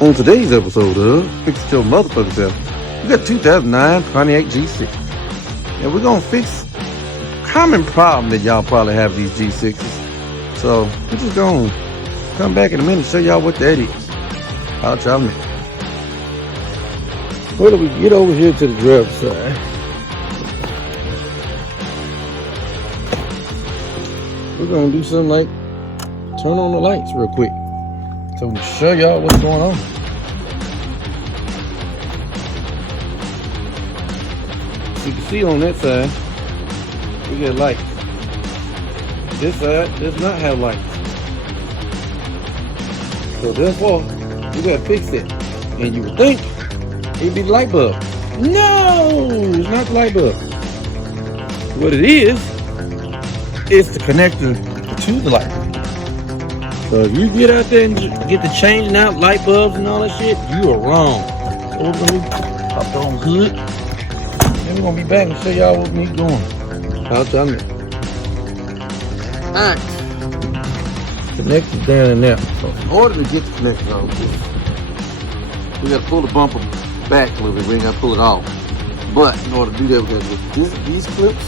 On today's episode of Fix It Your Motherfucker Self, we got 2009 Pontiac G6. And we're gonna fix a common problem that y'all probably have these G6s. So we're just gonna come back in a minute and show y'all what that is. I'll try a minute. Where do we get over here to the driver's side? We're gonna do something like turn on the lights real quick so we can show y'all what's going on. You can see on that side, we got lights. This side does not have lights. So therefore, we gotta fix it. And you would think it'd be the light bulb. No, it's not the light bulb. What it is, it's the connector to the light bulb. So if you get out there and get to changing out light bulbs and all that shit, you are wrong. So we're gonna pop on hood. Then we're gonna be back and show y'all what we need doing. I'll tell you. Alright. Connector's down in there. So in order to get the connector on this, we gotta pull the bumper back a little bit. We ain't gotta pull it off. But in order to do that, we gotta get these clips.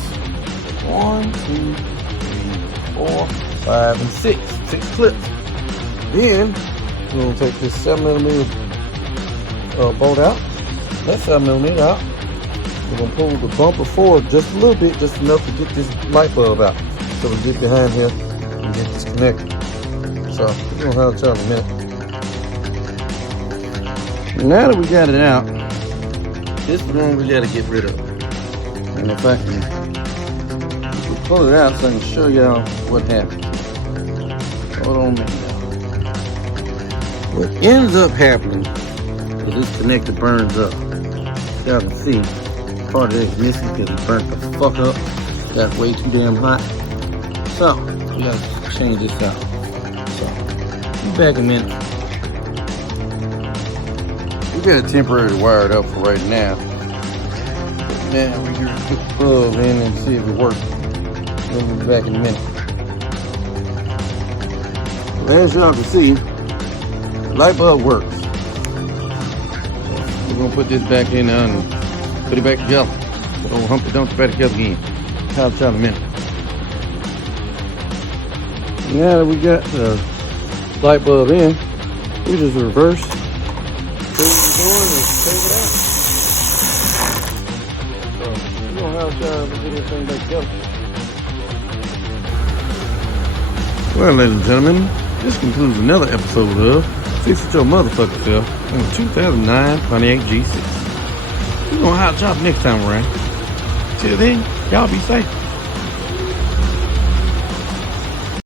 1, 2, 3, 4, 5, and 6. 6 clips. Then we're gonna take this 7mm bolt out. That 7mm out. We're gonna pull the bumper forward just a little bit, just enough to get this light bulb out. So we get behind here and get this connected. So we're gonna have to try in a minute. Now that we got it out, this is the one we gotta get rid of. And if I can pull it out so I can show y'all what happens. Hold on a minute. What ends up happening is this connector burns up. Y'all can see part of it is missing because it burnt the fuck up. Got way too damn hot. So we gotta change this out. So be back in a minute. We got it temporarily wired up for right now. Now we're gonna put the plug in and see if it works. Then we'll be back in a minute. As y'all can see, the light bulb works. So we're gonna put this back in there and put it back together. Don't hump it, don't back together again. I'll try in a minute. Now that we got the light bulb in, we just reverse. Close the door and take it out. So we're gonna have to try to get everything back together. Well, ladies and gentlemen, this concludes another episode of Fix It Your Motherfucker Self on the 2009 Pontiac G6. We're gonna hot job next time around. Till then, y'all be safe.